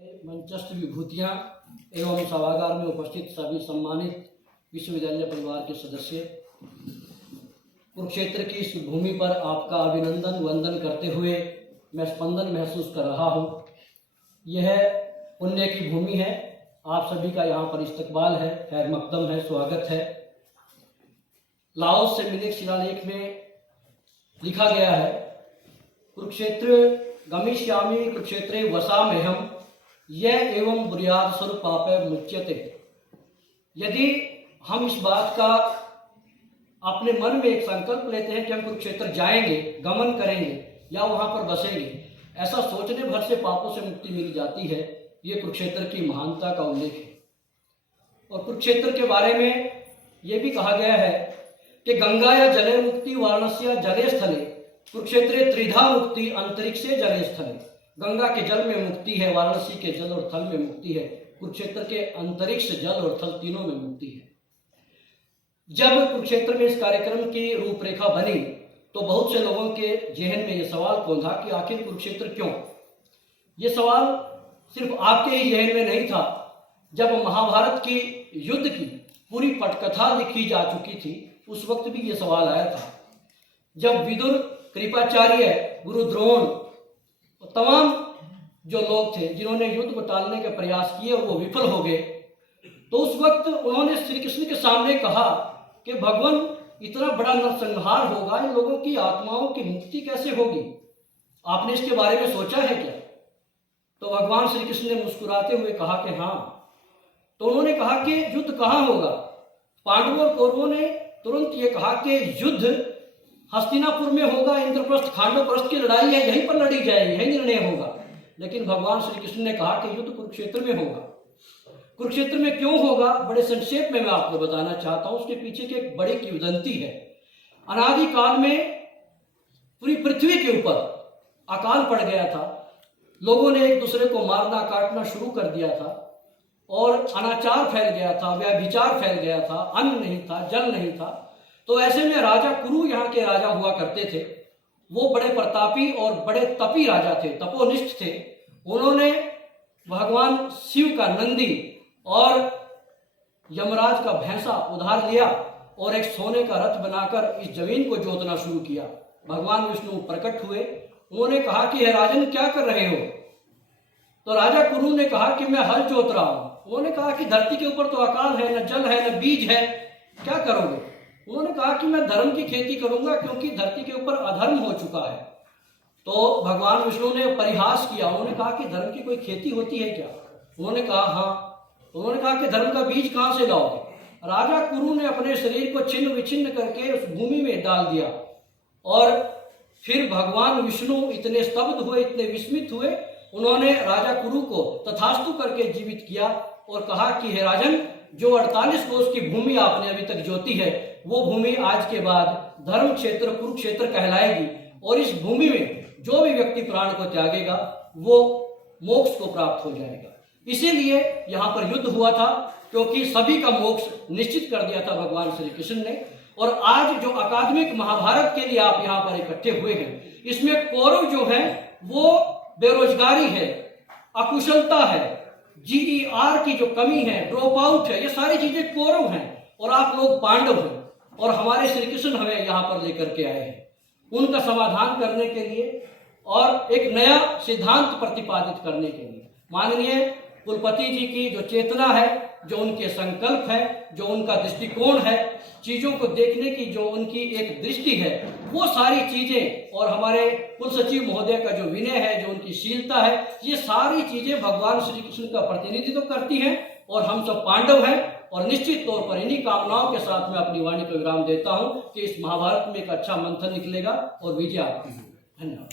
मंचस्थ विभूतियाँ एवं सभागार में उपस्थित सभी सम्मानित विश्वविद्यालय परिवार के सदस्य, कुरुक्षेत्र की इस भूमि पर आपका अभिनंदन वंदन करते हुए मैं स्पंदन महसूस कर रहा हूँ। यह पुण्य की भूमि है। आप सभी का यहाँ पर इस्तकबाल है, खैर मकदम है, स्वागत है। लाओस से मिले शिलालेख में लिखा गया है, कुरुक्षेत्र गमिष्यामि कुरुक्षेत्रे वसाम्यहम् यह एवं बुर्याद स्वरूप पापे मुच्यते। यदि हम इस बात का अपने मन में एक संकल्प लेते हैं कि हम कुरुक्षेत्र जाएंगे, गमन करेंगे या वहां पर बसेंगे, ऐसा सोचने भर से पापों से मुक्ति मिल जाती है। ये कुरुक्षेत्र की महानता का उल्लेख है। और कुरुक्षेत्र के बारे में ये भी कहा गया है कि गंगाया जले मुक्ति वाराणसी जले स्थले कुरुक्षेत्रे त्रिधा मुक्ति अंतरिक्षे जले स्थले। गंगा के जल में मुक्ति है, वाराणसी के जल और थल में मुक्ति है, कुरुक्षेत्र के अंतरिक्ष जल और थल तीनों में मुक्ति है। जब कुरुक्षेत्र में इस कार्यक्रम की रूपरेखा बनी तो बहुत से लोगों के जहन में ये सवाल कौंधा कि आखिर कुरुक्षेत्र क्यों। ये सवाल सिर्फ आपके ही जहन में नहीं था। जब महाभारत की युद्ध की पूरी पटकथा लिखी जा चुकी थी उस वक्त भी ये सवाल आया था। जब विदुर, कृपाचार्य, गुरु द्रोण, तमाम जो लोग थे जिन्होंने युद्ध को टालने के प्रयास किए और वो विफल हो गए, तो उस वक्त उन्होंने श्री कृष्ण के सामने कहा कि भगवान इतना बड़ा नरसंहार होगा, इन लोगों की आत्माओं की मुक्ति कैसे होगी? आपने इसके बारे में सोचा है क्या? तो भगवान श्री कृष्ण ने मुस्कुराते हुए कहा कि हाँ। तो उन्होंने कहा कि युद्ध कहाँ होगा? पांडवों और कौरवों ने तुरंत ये कहा कि युद्ध हस्तिनापुर में होगा, इंद्रप्रस्थ खांडवप्रस्थ की लड़ाई है, यहीं पर लड़ी जाएगी, यही निर्णय होगा। लेकिन भगवान श्री कृष्ण ने कहा कि युद्ध कुरुक्षेत्र में होगा। कुरुक्षेत्र में क्यों होगा, बड़े संक्षेप में मैं आपको बताना चाहता हूं। उसके पीछे की एक बड़ी किंवदंती है। अनादि काल में पूरी पृथ्वी के ऊपर अकाल पड़ गया था। लोगों ने एक दूसरे को मारना काटना शुरू कर दिया था और अनाचार फैल गया था, व्यभिचार फैल गया था, अन्न नहीं था, जल नहीं था। तो ऐसे में राजा कुरु यहाँ के राजा हुआ करते थे। वो बड़े प्रतापी और बड़े तपी राजा थे, तपोनिष्ठ थे। उन्होंने भगवान शिव का नंदी और यमराज का भैंसा उधार लिया और एक सोने का रथ बनाकर इस जमीन को जोतना शुरू किया। भगवान विष्णु प्रकट हुए। उन्होंने कहा कि हे राजन, क्या कर रहे हो? तो राजा कुरु ने कहा कि मैं हल जोत रहा हूं। उन्होंने कहा कि धरती के ऊपर तो अकाल है, न जल है, न बीज है, क्या करोगे? उन्होंने कहा कि मैं धर्म की खेती करूंगा क्योंकि धरती के ऊपर अधर्म हो चुका है। तो भगवान विष्णु ने परिहास किया। उन्होंने कहा कि धर्म की कोई खेती होती है क्या? उन्होंने कहा हाँ। उन्होंने कहा कि धर्म का बीज कहां से लाओगे? राजा कुरु ने अपने शरीर को छिन्न विछिन्न करके उस भूमि में डाल दिया और फिर भगवान विष्णु इतने स्तब्ध हुए, इतने विस्मित हुए, उन्होंने राजा कुरु को तथास्तु करके जीवित किया और कहा कि हे राजन, जो 48 कोस की भूमि आपने अभी तक जोती है वो भूमि आज के बाद धर्म क्षेत्र कुरुक्षेत्र कहलाएगी और इस भूमि में जो भी व्यक्ति प्राण को त्यागेगा वो मोक्ष को प्राप्त हो जाएगा। इसीलिए यहाँ पर युद्ध हुआ था क्योंकि सभी का मोक्ष निश्चित कर दिया था भगवान श्री कृष्ण ने। और आज जो अकादमिक महाभारत के लिए आप यहाँ पर इकट्ठे हुए हैं, इसमें कौरव जो है वो बेरोजगारी है, अकुशलता है, GER की जो कमी है, ड्रॉप आउट है, ये सारी चीजें कौरव हैं और आप लोग पांडव हैं और हमारे श्री कृष्ण हमें यहाँ पर लेकर के आए हैं उनका समाधान करने के लिए और एक नया सिद्धांत प्रतिपादित करने के लिए। माननीय कुलपति जी की जो चेतना है, जो उनके संकल्प है, जो उनका दृष्टिकोण है, चीजों को देखने की जो उनकी एक दृष्टि है, वो सारी चीजें और हमारे कुल सचिव महोदय का जो विनय है, जो उनकी शीलता है, ये सारी चीजें भगवान श्री कृष्ण का प्रतिनिधित्व करती हैं और हम सब पांडव हैं। और निश्चित तौर पर इन्हीं कामनाओं के साथ मैं अपनी वाणी को विराम देता हूं कि इस महाभारत में एक अच्छा मंथन निकलेगा और विजय आपकी हो। धन्यवाद।